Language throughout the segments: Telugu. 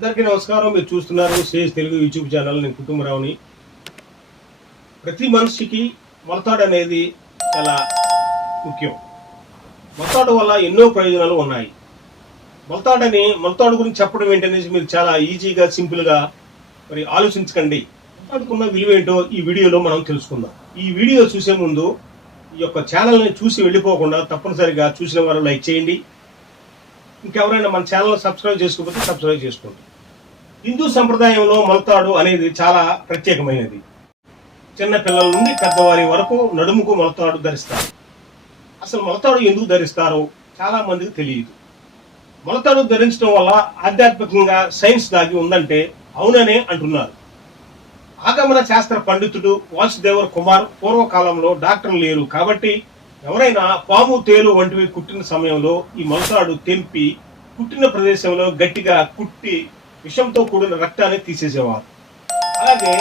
అందరికీ నమస్కారం. మీరు చూస్తున్నారు సేజ్ తెలుగు యూట్యూబ్ ఛానల్. నేను కుటుంబరావుని. ప్రతి మనిషికి మొలతాడు అనేది చాలా ముఖ్యం. మొలతాడు వల్ల ఎన్నో ప్రయోజనాలు ఉన్నాయి. మొలతాడని మొలతాడు గురించి చెప్పడం ఏంటనేసి మీరు చాలా ఈజీగా సింపుల్గా మరి ఆలోచించకండి. మొలతాడుకున్న విలువ ఏంటో ఈ వీడియోలో మనం తెలుసుకుందాం. ఈ వీడియో చూసే ముందు ఈ యొక్క ఛానల్ని చూసి వెళ్ళిపోకుండా తప్పనిసరిగా చూసిన వారు లైక్ చేయండి. ఇంకెవరైనా మన ఛానల్ సబ్స్క్రైబ్ చేసుకోకపోతే సబ్స్క్రైబ్ చేసుకోండి. హిందూ సంప్రదాయంలో మొలతాడు అనేది చాలా ప్రత్యేకమైనది. చిన్న పిల్లల నుండి పెద్దవారి వరకు నడుముకు మొలతాడు ధరిస్తారు. అసలు మొలతాడు ఎందుకు ధరిస్తారో చాలా మందికి తెలియదు. మొలతాడు ధరించడం వల్ల ఆధ్యాత్మికంగా సైన్స్ దాగి ఉందంటే అవుననే అంటున్నారు. ఆగమన శాస్త్ర పండితుడు వాసుదేవర్ కుమార్ పూర్వకాలంలో డాక్టర్ లేరు కాబట్టి ఎవరైనా పాము తేలు వంటివి కుట్టిన సమయంలో ఈ మొలతాడు తెంపి కుట్టిన ప్రదేశంలో గట్టిగా కుట్టి విషంతో కూడిన రక్తాన్ని తీసేసేవారు. అలాగే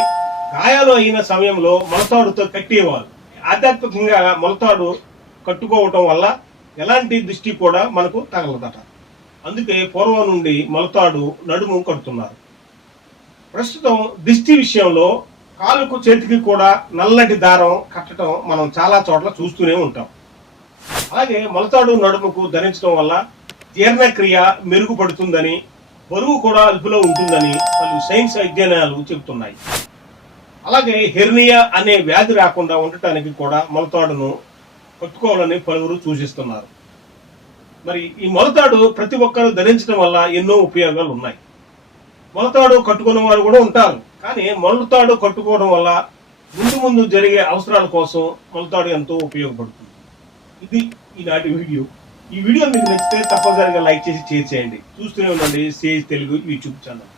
గాయాలు అయిన సమయంలో మొలతాడుతో కట్టేవారు. ఆధ్యాత్మికంగా మొలతాడు కట్టుకోవటం వల్ల ఎలాంటి దృష్టి కూడా మనకు తగలదట. అందుకే పూర్వం నుండి మొలతాడు నడుము కడుతున్నారు. ప్రస్తుతం దిష్టి విషయంలో కాలుకు చేతికి కూడా నల్లటి దారం కట్టడం మనం చాలా చోట్ల చూస్తూనే ఉంటాం. అలాగే మొలతాడు నడుముకు ధరించడం వల్ల జీర్ణక్రియ మెరుగుపడుతుందని బరువు కూడా అదుపులో ఉంటుందని పలు సైన్స్ అధ్యయనాలు చెబుతున్నాయి. అలాగే హెర్నియా అనే వ్యాధి రాకుండా ఉండటానికి కూడా మొలతాడును కట్టుకోవాలని పలువురు సూచిస్తున్నారు. మరి ఈ మొలతాడు ప్రతి ఒక్కరు ధరించడం వల్ల ఎన్నో ఉపయోగాలు ఉన్నాయి. మొలతాడు కట్టుకునే వారు కూడా ఉంటారు కానీ మొలతాడు కట్టుకోవడం వల్ల ముందు ముందు జరిగే అవసరాల కోసం మొలతాడు ఎంతో ఉపయోగపడుతుంది. ఇది ఈనాటి వీడియో. ఈ వీడియో మీకు నచ్చితే తప్పనిసరిగా లైక్ చేసి షేర్ చేయండి. చూస్తూనే ఉండండి. Sage Telugu YouTube channel.